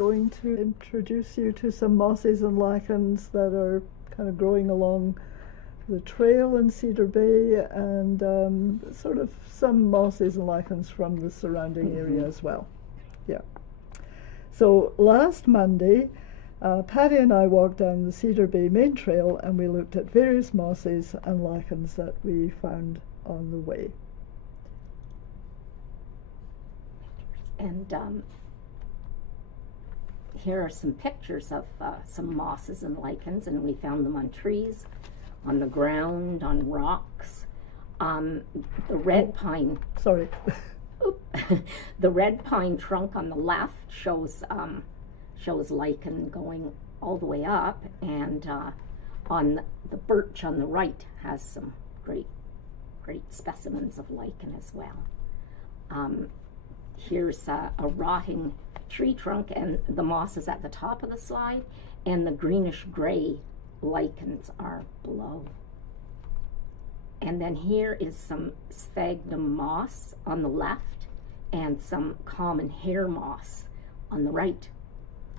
going to introduce you to some mosses and lichens that are kind of growing along the trail in Cedar Bay, and sort of some mosses and lichens from the surrounding area as well. Yeah. So last Monday, Patty and I walked down the Cedar Bay main trail and we looked at various mosses and lichens that we found on the way. And here are some pictures of some mosses and lichens, and we found them on trees, on the ground, on rocks. The red pine. Sorry. The red pine trunk on the left shows lichen going all the way up, and on the birch on the right has some great specimens of lichen as well. Here's a rotting tree trunk, and the moss is at the top of the slide, and the greenish gray lichens are below. And then here is some sphagnum moss on the left and some common hair moss on the right.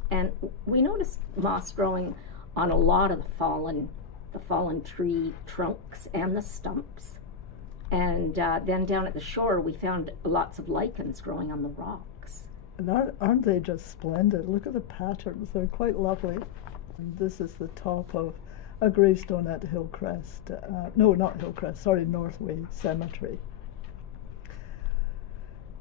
And we noticed moss growing on a lot of the fallen tree trunks and the stumps. And then down at the shore, we found lots of lichens growing on the rocks. And aren't they just splendid? Look at the patterns, they're quite lovely. And this is the top of a gravestone at Hillcrest, no, not Hillcrest, sorry, Northway Cemetery.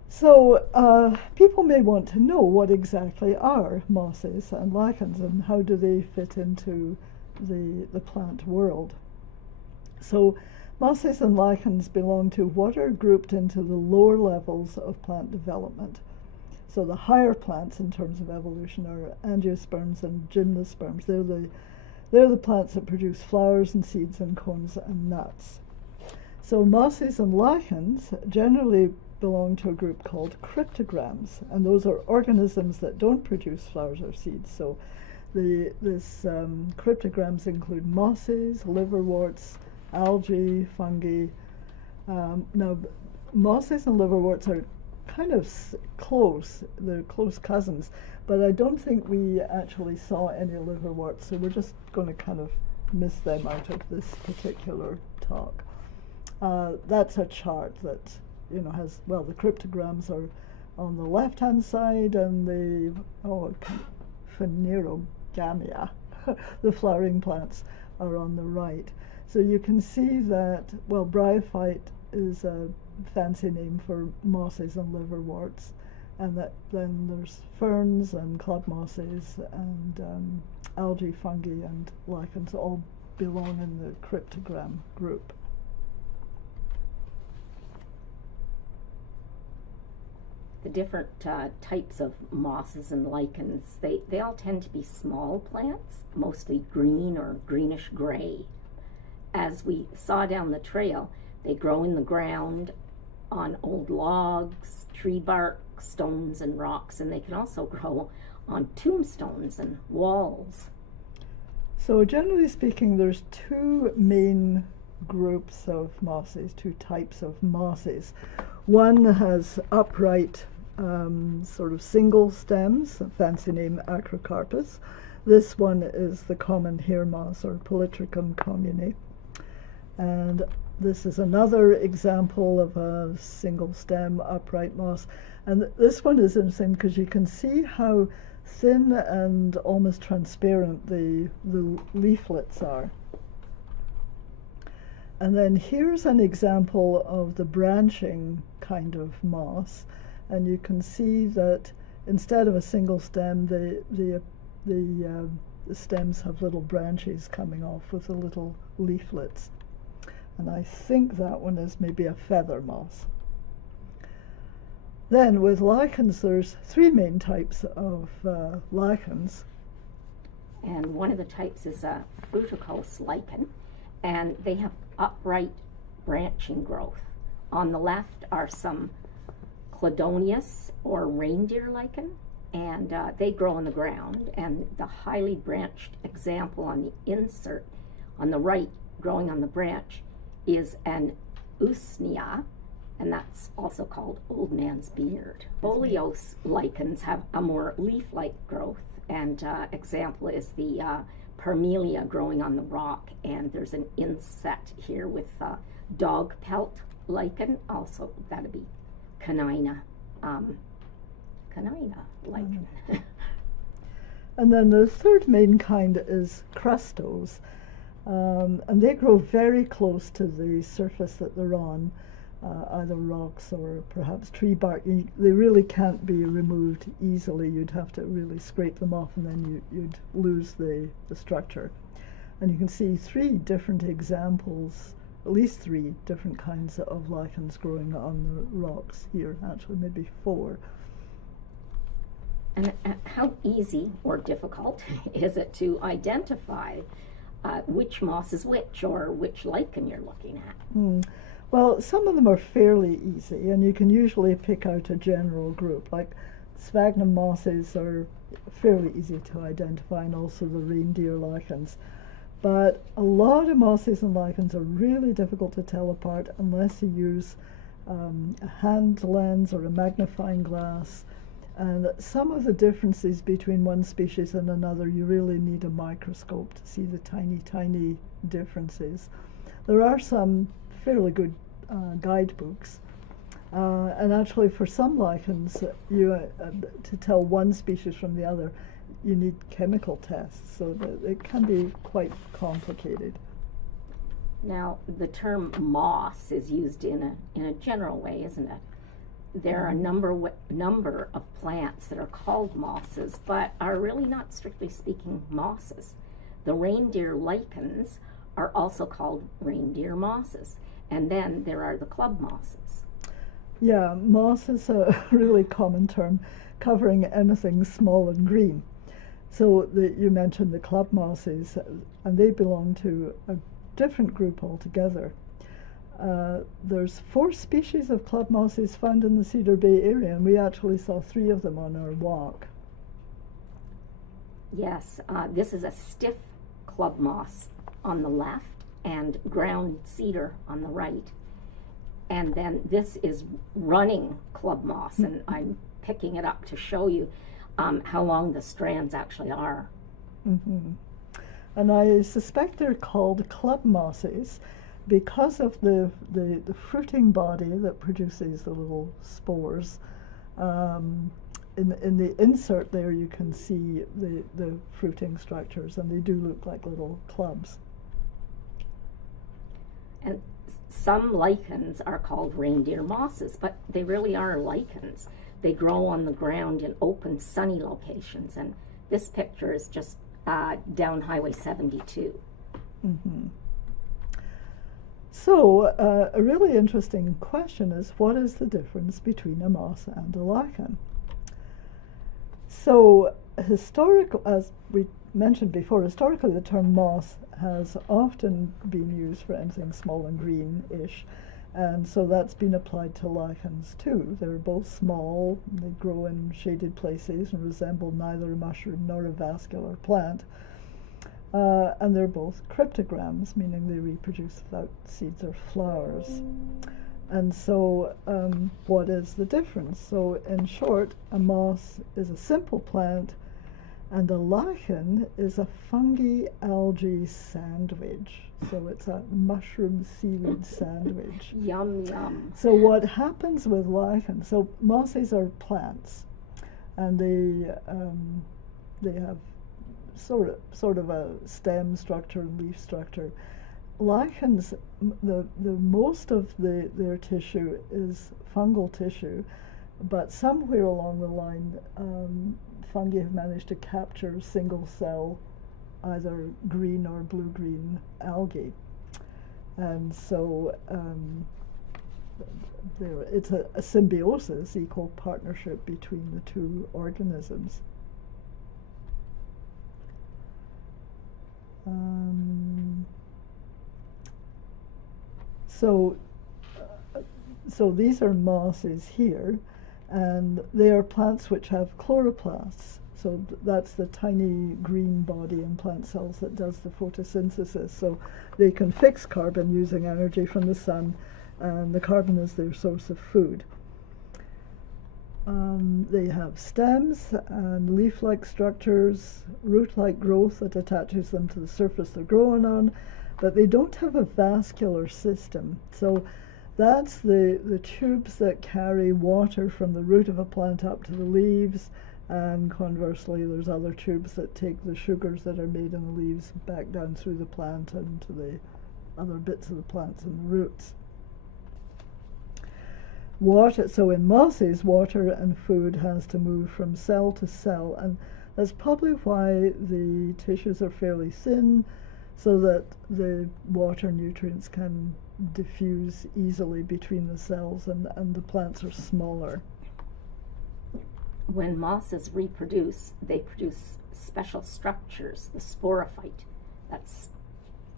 So people may want to know what exactly are mosses and lichens and how do they fit into the plant world. So mosses and lichens belong to what are grouped into the lower levels of plant development. So the higher plants in terms of evolution are angiosperms and gymnosperms. They're the plants that produce flowers and seeds and cones and nuts. So mosses and lichens generally belong to a group called cryptogams, and those are organisms that don't produce flowers or seeds. So cryptogams include mosses, liverworts, algae, fungi. Now, mosses and liverworts are kind of close. They're close cousins, but I don't think we actually saw any liverworts, so we're just going to kind of miss them out of this particular talk. That's a chart that has, well, the cryptogams are on the left-hand side, and the phanerogamia, the flowering plants, are on the right. So you can see that, well, bryophyte is a fancy name for mosses and liverworts, and that then there's ferns and club mosses and algae, fungi, and lichens all belong in the cryptogram group. The different types of mosses and lichens, they all tend to be small plants, mostly green or greenish gray. As we saw down the trail, they grow in the ground, on old logs, tree bark, stones, and rocks, and they can also grow on tombstones and walls. So generally speaking, there's two main groups of mosses, two types of mosses. One has upright sort of single stems, a fancy name Acrocarpus. This one is the common hair moss, or Polytrichum commune. And this is another example of a single stem upright moss. And this one is interesting because you can see how thin and almost transparent the leaflets are. And then here's an example of the branching kind of moss, and you can see that instead of a single stem, the stems have little branches coming off with the little leaflets. And I think that one is maybe a feather moss. Then with lichens, there's three main types of lichens. And one of the types is a fruticose lichen, and they have upright branching growth. On the left are some Cladonius or reindeer lichen, and they grow on the ground. And the highly branched example on the insert on the right, growing on the branch, is an usnea, and that's also called old man's beard. Foliose lichens have a more leaf-like growth, and example is the Parmelia growing on the rock, and there's an inset here with dog pelt lichen, also that'd be canina lichen. And then the third main kind is Crestos, and they grow very close to the surface that they're on, either rocks or perhaps tree bark. They really can't be removed easily. You'd have to really scrape them off, and then you'd lose the structure. And you can see three different examples, at least three different kinds of lichens growing on the rocks here, actually maybe four. And how easy or difficult is it to identify which moss is which, or which lichen you're looking at? Well, some of them are fairly easy, and you can usually pick out a general group. Like sphagnum mosses are fairly easy to identify, and also the reindeer lichens. But a lot of mosses and lichens are really difficult to tell apart unless you use a hand lens or a magnifying glass. And some of the differences between one species and another, you really need a microscope to see the tiny, tiny differences. There are some fairly good guidebooks. And actually for some lichens, to tell one species from the other, you need chemical tests, so that it can be quite complicated. Now, the term moss is used in a general way, isn't it? There are a number of plants that are called mosses, but are really not strictly speaking mosses. The reindeer lichens are also called reindeer mosses, and then there are the club mosses. Yeah, moss is a really common term covering anything small and green. So you mentioned the club mosses, and they belong to a different group altogether. There's 4 species of club mosses found in the Cedar Bay area, and we actually saw 3 of them on our walk. Yes, this is a stiff club moss on the left and ground cedar on the right. And then this is running club moss, and I'm picking it up to show you how long the strands actually are. And I suspect they're called club mosses because of the fruiting body that produces the little spores. In the insert there you can see the fruiting structures, and they do look like little clubs. And some lichens are called reindeer mosses, but they really are lichens. They grow on the ground in open, sunny locations, and this picture is just down Highway 72. So a really interesting question is, what is the difference between a moss and a lichen? So as we mentioned before, historically the term moss has often been used for anything small and green-ish, and so that's been applied to lichens too. They're both small, they grow in shaded places and resemble neither a mushroom nor a vascular plant. And they're both cryptogams, meaning they reproduce without seeds or flowers. And so what is the difference? So in short, a moss is a simple plant, and a lichen is a fungi-algae sandwich. So it's a mushroom seaweed sandwich. Yum, yum. So what happens with lichens, so mosses are plants, and they have sort of a stem structure and leaf structure. Lichens, the most of their tissue is fungal tissue, but somewhere along the line, fungi have managed to capture single cell, either green or blue-green algae, and so it's a symbiosis, equal partnership between the two organisms. So these are mosses here, and they are plants which have chloroplasts. So that's the tiny green body in plant cells that does the photosynthesis. So they can fix carbon using energy from the sun and the carbon is their source of food. They have stems and leaf-like structures, root-like growth that attaches them to the surface they're growing on, but they don't have a vascular system. So that's the tubes that carry water from the root of a plant up to the leaves, and conversely there's other tubes that take the sugars that are made in the leaves back down through the plant and to the other bits of the plants and the roots. Water, so in mosses, water and food has to move from cell to cell, and that's probably why the tissues are fairly thin, so that the water nutrients can diffuse easily between the cells, and the plants are smaller. When mosses reproduce, they produce special structures, the sporophyte. That's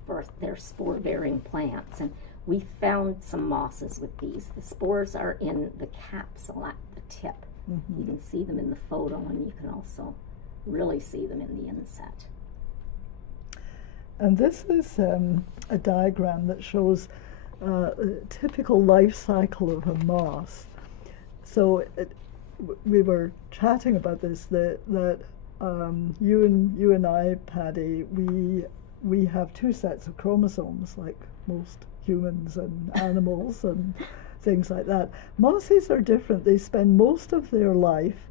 for their spore-bearing plants. And we found some mosses with these. The spores are in the capsule at the tip. Mm-hmm. You can see them in the photo, and you can also really see them in the inset. And this is a diagram that shows a typical life cycle of a moss. So we were chatting about this, that you and I, Paddy, we have two sets of chromosomes, like most humans and animals and things like that. Mosses are different. They spend most of their life,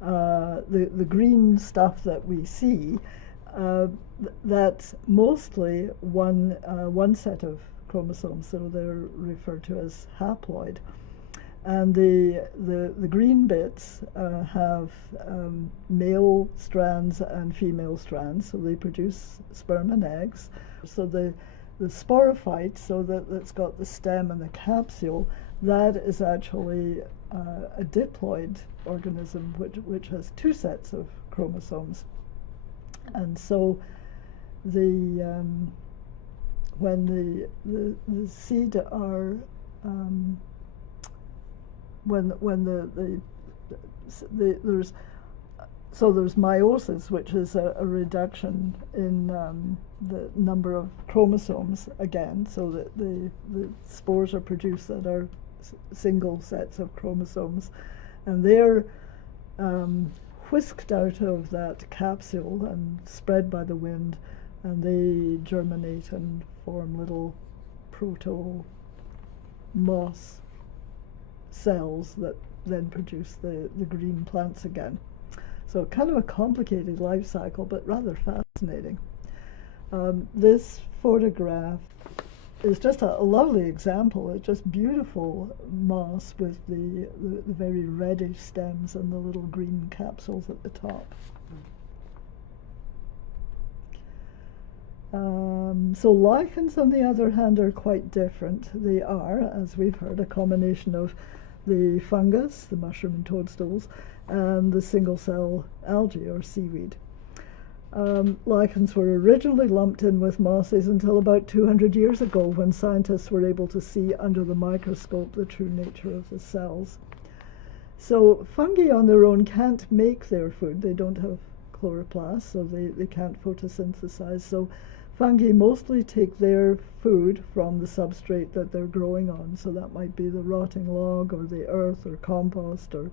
the green stuff that we see, that's mostly one set of chromosomes, so they're referred to as haploid. And the green bits have male strands and female strands, so they produce sperm and eggs. So the sporophyte, so that's got the stem and the capsule, that is actually a diploid organism which has two sets of chromosomes. And so when the seed are there's meiosis, which is a reduction in the number of chromosomes again, so that the spores are produced that are single sets of chromosomes, and they're whisked out of that capsule and spread by the wind, and they germinate and form little proto-moss cells that then produce the green plants again. So kind of a complicated life cycle, but rather fascinating. This photograph is just a lovely example. It's just beautiful moss with the very reddish stems and the little green capsules at the top. So lichens, on the other hand, are quite different. They are, as we've heard, a combination of the fungus, the mushroom and toadstools, and the single-cell algae or seaweed. Lichens were originally lumped in with mosses until about 200 years ago, when scientists were able to see under the microscope the true nature of the cells. So fungi on their own can't make their food. They don't have chloroplasts, so they can't photosynthesize. So fungi mostly take their food from the substrate that they're growing on. So that might be the rotting log or the earth or compost or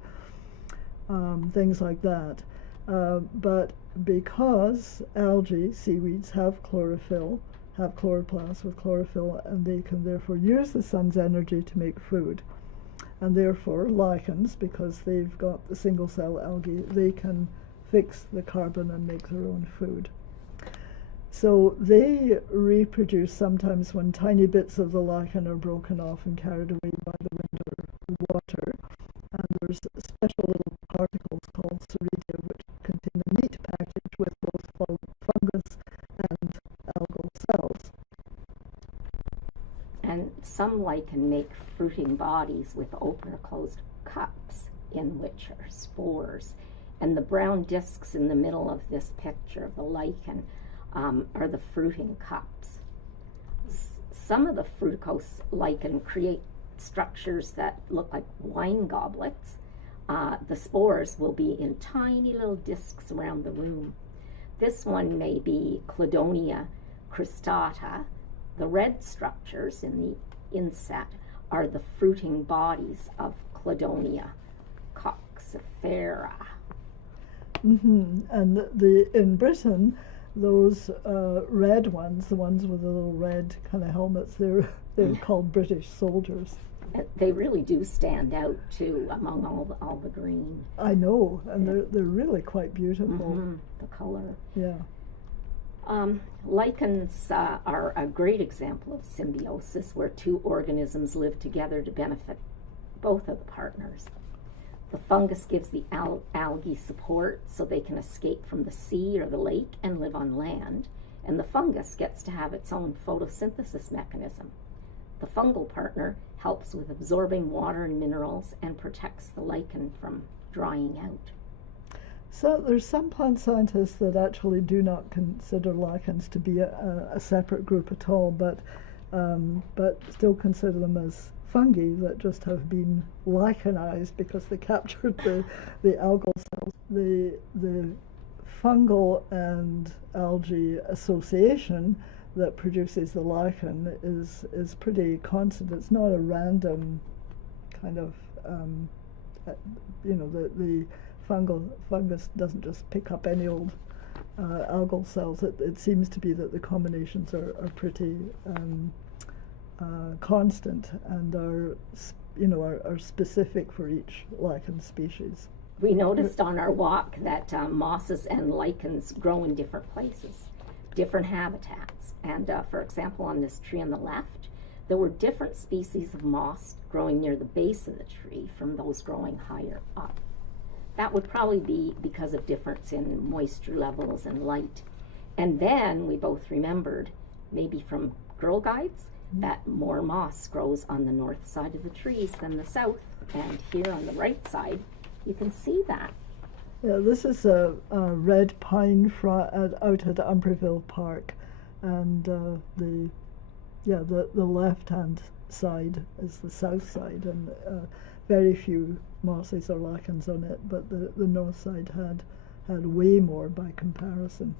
things like that. But because algae, seaweeds, have chlorophyll, have chloroplasts with chlorophyll, and they can therefore use the sun's energy to make food. And therefore lichens, because they've got the single cell algae, they can fix the carbon and make their own food. So they reproduce sometimes when tiny bits of the lichen are broken off and carried away by the wind or water. And there's special little particles called ceridia, which contain a neat package with both fungus and algal cells. And some lichen make fruiting bodies with open or closed cups in which are spores. And the brown discs in the middle of this picture of the lichen are the fruiting cups. Some of the fruticose lichen create structures that look like wine goblets. The spores will be in tiny little discs around the room. This one may be Cladonia cristata. The red structures in the inset are the fruiting bodies of Cladonia coccifera. And in Britain, those red ones, the ones with the little red kind of helmets, they're called British soldiers. They really do stand out too among all the green. I know, and they're really quite beautiful. The color. Yeah. Lichens are a great example of symbiosis, where two organisms live together to benefit both of the partners. The fungus gives the algae support so they can escape from the sea or the lake and live on land, and the fungus gets to have its own photosynthesis mechanism. The fungal partner helps with absorbing water and minerals and protects the lichen from drying out. So there's some plant scientists that actually do not consider lichens to be a separate group at all, but still consider them as fungi that just have been lichenized because they captured the algal cells. The fungal and algae association that produces the lichen is pretty constant. It's not a random kind of, the fungus doesn't just pick up any old algal cells. It seems to be that the combinations are pretty constant and are specific for each lichen species. We noticed on our walk that mosses and lichens grow in different places, different habitats. And for example, on this tree on the left, there were different species of moss growing near the base of the tree from those growing higher up. That would probably be because of difference in moisture levels and light. And then we both remembered, maybe from Girl Guides, that more moss grows on the north side of the trees than the south. And here on the right side, you can see that. Yeah, this is a red pine out at Umberville Park, and the left-hand side is the south side, and very few mosses or lichens on it, but the north side had way more by comparison.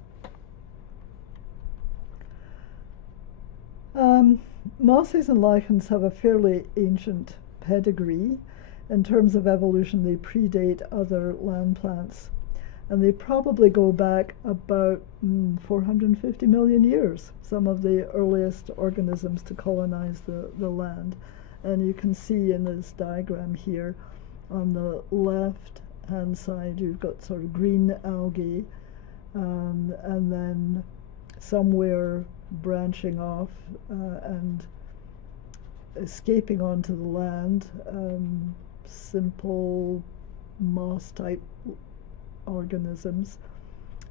Mosses and lichens have a fairly ancient pedigree. In terms of evolution, they predate other land plants, and they probably go back about 450 million years, some of the earliest organisms to colonize the land. And you can see in this diagram here, on the left-hand side, you've got sort of green algae, and then somewhere branching off and escaping onto the land, simple moss-type organisms.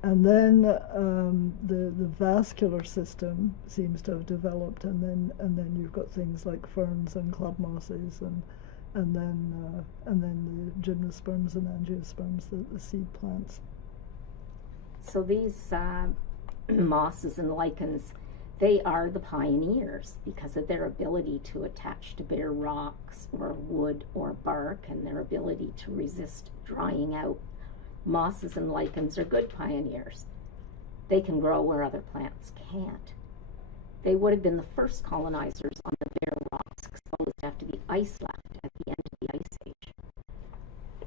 And then the vascular system seems to have developed, and then you've got things like ferns and club mosses, and then the gymnosperms and angiosperms, the seed plants. So these mosses and lichens, they are the pioneers because of their ability to attach to bare rocks or wood or bark, and their ability to resist drying out. Mosses and lichens are good pioneers. They can grow where other plants can't. They would have been the first colonizers on the bare rocks exposed after the ice left at the end of the Ice Age.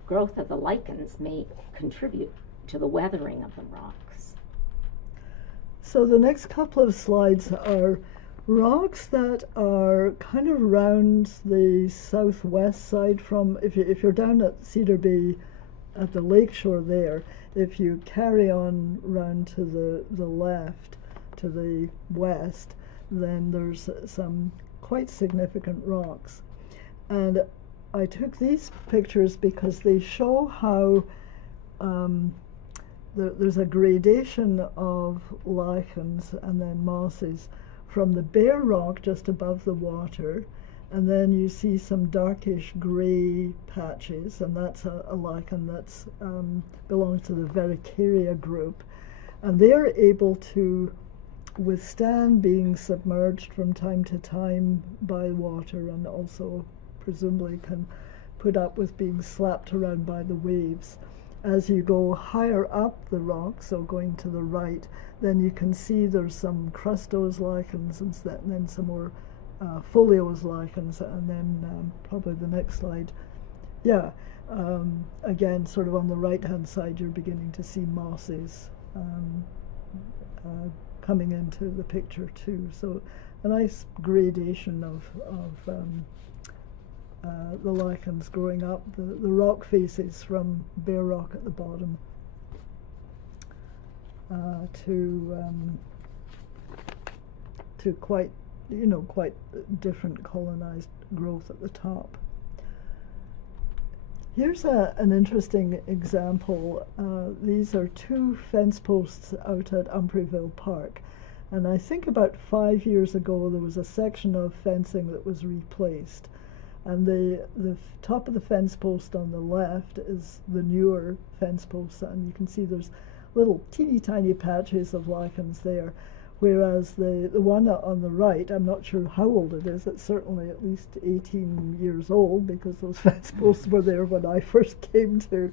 Growth of the lichens may contribute to the weathering of the rocks. So the next couple of slides are rocks that are kind of around the southwest side from, if you're down at Cedar Bay at the lakeshore there, if you carry on round to the left, to the west, then there's some quite significant rocks. And I took these pictures because they show how there's a gradation of lichens and then mosses from the bare rock just above the water, and then you see some darkish gray patches, and that's a lichen that's belongs to the Vericaria group, and they are able to withstand being submerged from time to time by water, and also presumably can put up with being slapped around by the waves. As you go higher up the rock, so going to the right, then you can see there's some Crestos Lichens and then some more folios lichens, and then probably the next slide. Yeah, again, sort of on the right-hand side, you're beginning to see mosses coming into the picture too. So a nice gradation of the lichens growing up, the rock faces from bare rock at the bottom to quite, quite different colonized growth at the top. Here's an interesting example. These are two fence posts out at Umphreysville Park. And I think about 5 years ago there was a section of fencing that was replaced. And the top of the fence post on the left is the newer fence post, and you can see there's little teeny tiny patches of lichens there. Whereas the one on the right, I'm not sure how old it is, it's certainly at least 18 years old, because those fence posts were there when I first came to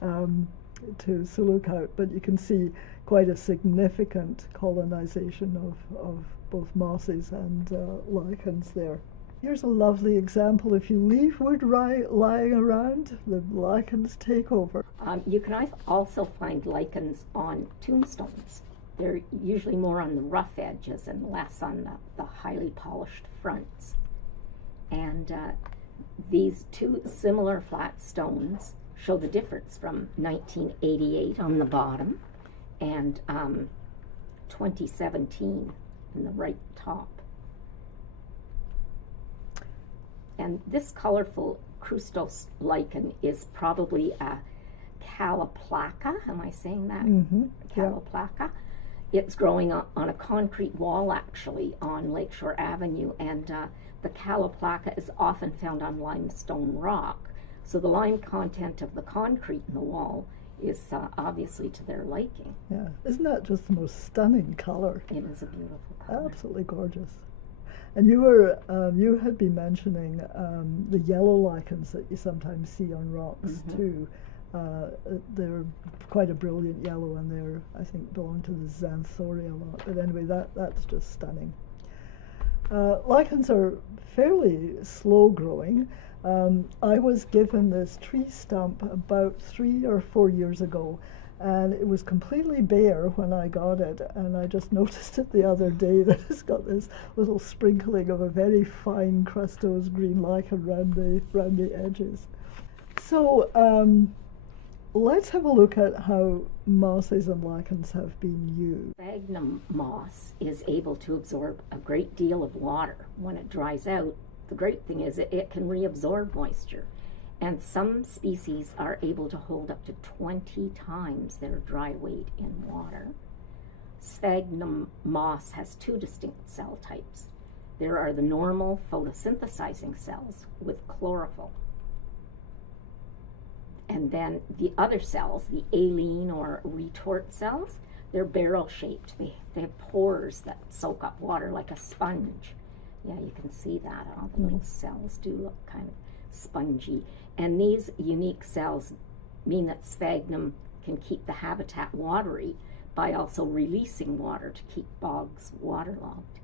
Suluk, but you can see quite a significant colonization of both mosses and lichens there. Here's a lovely example. If you leave wood lying around, the lichens take over. You can also find lichens on tombstones. They're usually more on the rough edges and less on the highly polished fronts. And these two similar flat stones show the difference from 1988 on the bottom and 2017 in the right top. And this colorful Crestos lichen is probably a Caloplaca. Am I saying that? Mm-hmm. Caloplaca. Yeah. It's growing on a concrete wall, actually, on Lakeshore Avenue, and the Caloplaca is often found on limestone rock. So the lime content of the concrete in the wall is obviously to their liking. Yeah, isn't that just the most stunning color? It is a beautiful color. Absolutely gorgeous. And you had been mentioning the yellow lichens that you sometimes see on rocks too. They're quite a brilliant yellow, and they're, I think, belong to the Xanthoria lot. But anyway, that's just stunning. Lichens are fairly slow growing. I was given this tree stump about 3 or 4 years ago, and it was completely bare when I got it, and I just noticed it the other day that it's got this little sprinkling of a very fine Crestos green lichen round the edges. So let's have a look at how mosses and lichens have been used. Sphagnum moss is able to absorb a great deal of water. When it dries out, the great thing is it can reabsorb moisture. And some species are able to hold up to 20 times their dry weight in water. Sphagnum moss has two distinct cell types. There are the normal photosynthesizing cells with chlorophyll. And then the other cells, the alene or retort cells, they're barrel-shaped. They have pores that soak up water like a sponge. Yeah, you can see that. All the little cells do look kind of spongy. And these unique cells mean that sphagnum can keep the habitat watery by also releasing water to keep bogs waterlogged.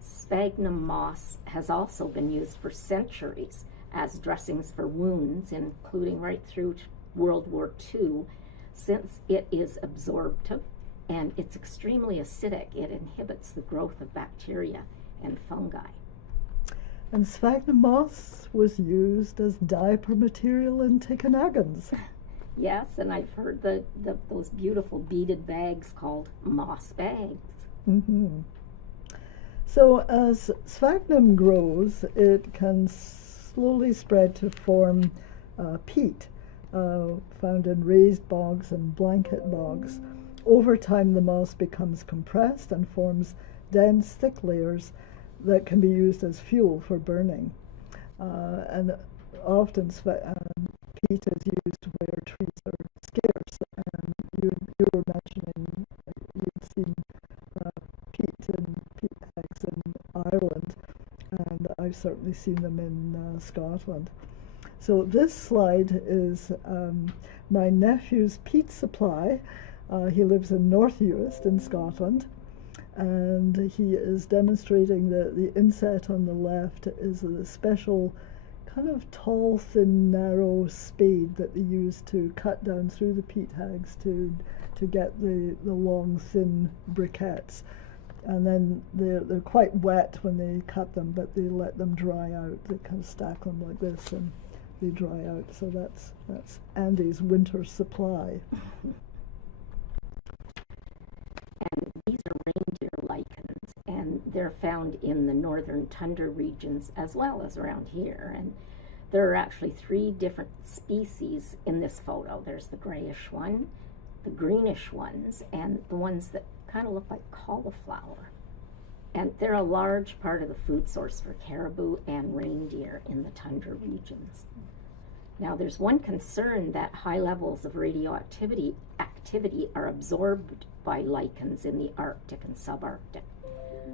Sphagnum moss has also been used for centuries as dressings for wounds, including right through World War II, since it is absorptive and it's extremely acidic. It inhibits the growth of bacteria and fungi. And sphagnum moss was used as diaper material in Ticonagans. Yes, and I've heard those beautiful beaded bags called moss bags. Mm-hmm. So as sphagnum grows, it can slowly spread to form peat, found in raised bogs and blanket bogs. Over time, the moss becomes compressed and forms dense, thick layers that can be used as fuel for burning. And often peat is used where trees are scarce. And you were mentioning you've seen peat bags in Ireland, and I've certainly seen them in Scotland. So this slide is my nephew's peat supply. He lives in North Uist in Scotland, and he is demonstrating that the inset on the left is a special kind of tall, thin, narrow spade that they use to cut down through the peat hags to get the long, thin briquettes. And then they're quite wet when they cut them, but they let them dry out. They kind of stack them like this, and they dry out. So that's Andy's winter supply. And these are reindeer lichens, and they're found in the northern tundra regions as well as around here. And there are actually 3 different species in this photo. There's the grayish one, the greenish ones, and the ones that kind of look like cauliflower. And they're a large part of the food source for caribou and reindeer in the tundra regions. Now, there's one concern that high levels of radioactivity are absorbed by lichens in the Arctic and subarctic.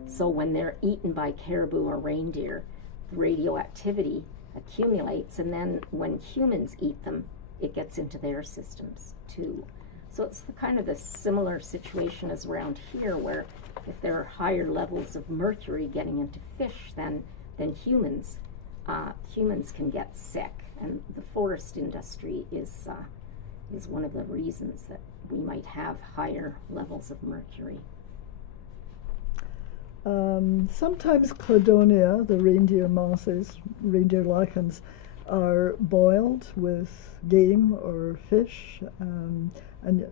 So when they're eaten by caribou or reindeer, the radioactivity accumulates, and then when humans eat them, it gets into their systems too. So it's the kind of the similar situation as around here, where if there are higher levels of mercury getting into fish than humans, humans can get sick. And the forest industry is one of the reasons that we might have higher levels of mercury. Sometimes Cladonia, the reindeer mosses, reindeer lichens, are boiled with game or fish, and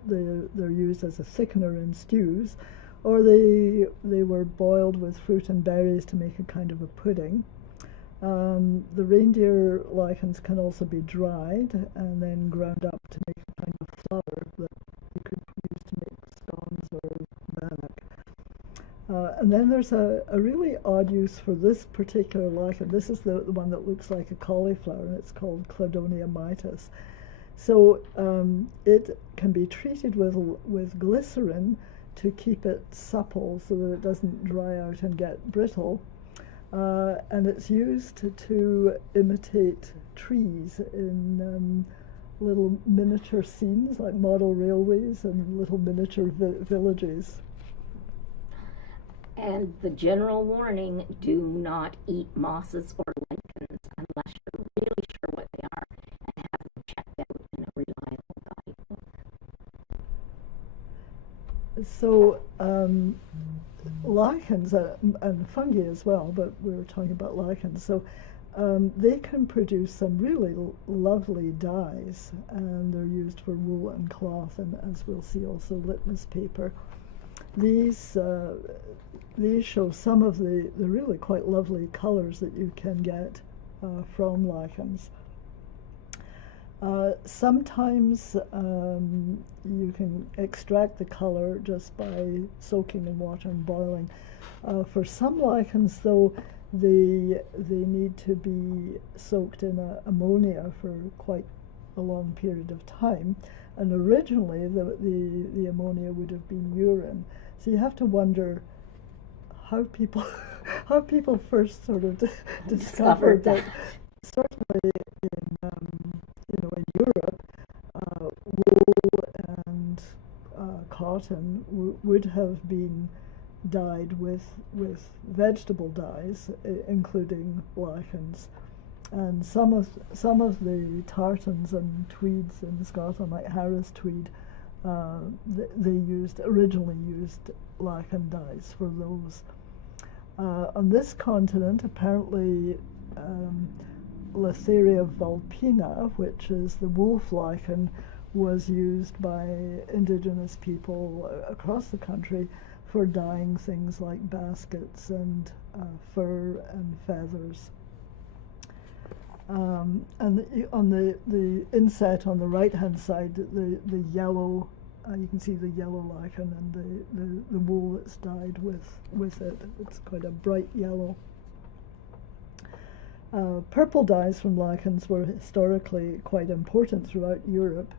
they're used as a thickener in stews, or they were boiled with fruit and berries to make a kind of a pudding. The reindeer lichens can also be dried and then ground up to make a kind of flour that you could use to make scones or bannock. And then there's a really odd use for this particular lichen. This is the one that looks like a cauliflower, and it's called Cladonia Mitus. So it can be treated with glycerin to keep it supple so that it doesn't dry out and get brittle. And it's used to imitate trees in little miniature scenes, like model railways and little miniature villages. And the general warning, do not eat mosses or lichens unless you're really sure what they are and have them checked out in a reliable guidebook. So lichens and fungi as well, but we were talking about lichens. So they can produce some really lovely dyes, and they're used for wool and cloth, and as we'll see also litmus paper. These show some of the really quite lovely colors that you can get from lichens. Sometimes you can extract the color just by soaking in water and boiling. For some lichens, though, they need to be soaked in ammonia for quite a long period of time. And originally, the ammonia would have been urine. So you have to wonder how people first sort of discovered that. Certainly in Europe, wool and cotton would have been dyed with vegetable dyes, including lichens. And some of the tartans and tweeds in Scotland, like Harris tweed, they originally used lichen dyes for those. On this continent, apparently, Latheria vulpina, which is the wolf lichen, was used by indigenous people across the country for dyeing things like baskets and fur and feathers. And on the inset on the right-hand side, the yellow, you can see the yellow lichen and the wool that's dyed with it. It's quite a bright yellow. Purple dyes from lichens were historically quite important throughout Europe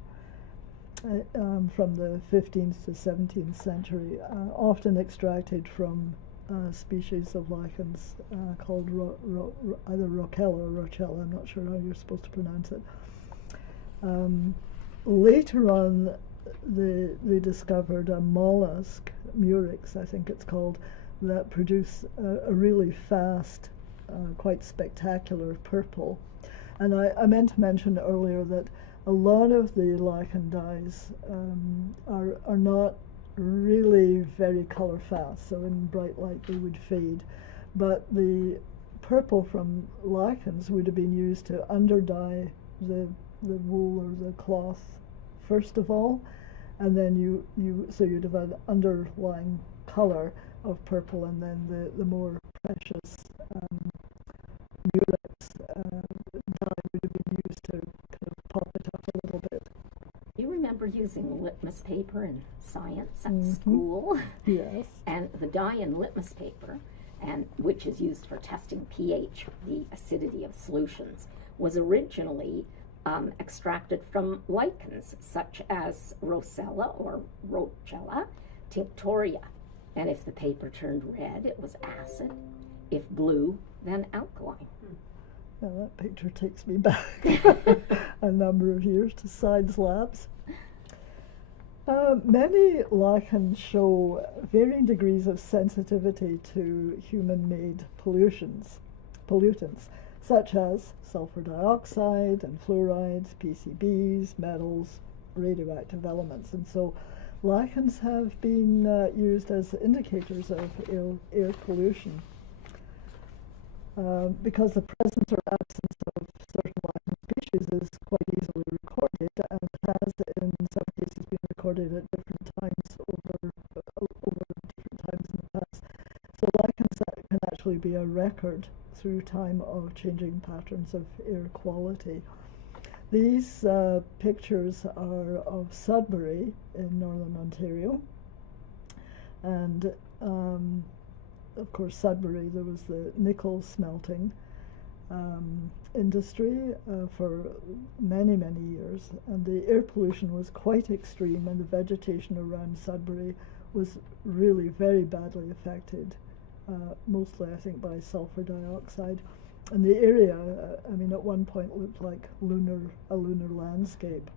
from the 15th to 17th century, often extracted from species of lichens called either Rochella or Rochella. I'm not sure how you're supposed to pronounce it. Later on, they discovered a mollusk, murex, I think it's called, that produce a really fast, quite spectacular purple. And I meant to mention earlier that a lot of the lichen dyes are not really very color fast, so in bright light they would fade. But the purple from lichens would have been used to underdye the wool or the cloth first of all, and then so you'd have an underlying color of purple, and then the more precious murex dye would have been used to kind of pop it up a little bit. You remember using litmus paper in science at school? Yes. And the dye in litmus paper, and which is used for testing pH, the acidity of solutions, was originally extracted from lichens such as Rosella or Rochella tinctoria. And if the paper turned red, it was acid. If blue, then alkaline. Now that picture takes me back a number of years to science labs. Many lichens show varying degrees of sensitivity to human-made pollutants, such as sulfur dioxide and fluorides, PCBs, metals, radioactive elements. And so lichens have been used as indicators of air pollution. Because the presence or absence of certain lichen species is quite easily recorded, and has in some cases been recorded at different times over different times in the past. So lichens that can actually be a record through time of changing patterns of air quality. These pictures are of Sudbury in northern Ontario, and of course, Sudbury, there was the nickel smelting industry for many, many years, and the air pollution was quite extreme, and the vegetation around Sudbury was really very badly affected, mostly, I think, by sulfur dioxide. And the area, I mean, at one point looked like a lunar landscape.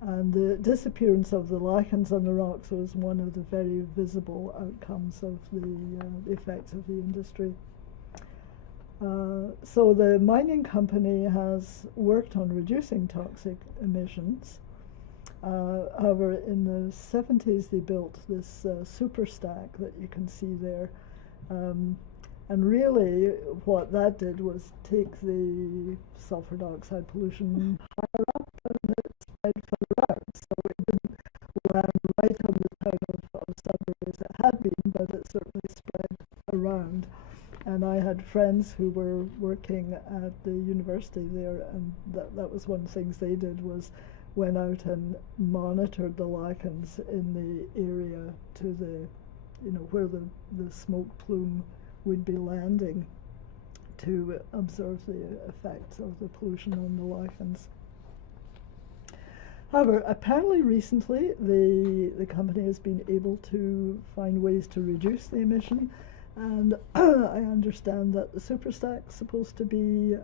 And the disappearance of the lichens on the rocks was one of the very visible outcomes of the effects of the industry. So the mining company has worked on reducing toxic emissions. However, in the 70s they built this super stack that you can see there. And really what that did was take the sulfur dioxide pollution higher up, and it spread further out. So it didn't land right on the town of Sudbury as it had been, but it certainly spread around. And I had friends who were working at the university there, and that was one of the things they did, was went out and monitored the lichens in the area to the, where the smoke plume would be landing, to observe the effects of the pollution on the lichens. However, apparently recently the company has been able to find ways to reduce the emission, and I understand that the superstack is supposed to be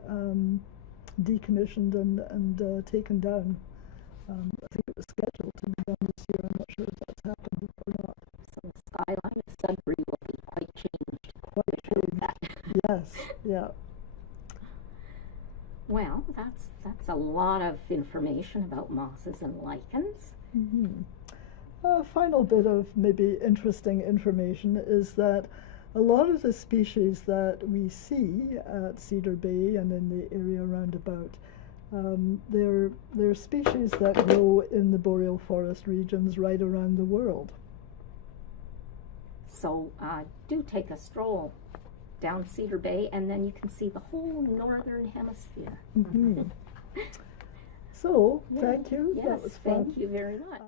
decommissioned and taken down. I think it was scheduled to be done this year. I'm not sure if that's happened or not. So the skyline of Sudbury will be quite changed. Quite changed. Yes, yeah. Well, that's a lot of information about mosses and lichens. A final bit of maybe interesting information is that a lot of the species that we see at Cedar Bay and in the area round about, they're species that grow in the boreal forest regions right around the world. So do take a stroll down Cedar Bay, and then you can see the whole northern hemisphere. So, Yeah. thank you. Yes, That was fun. thank you very much.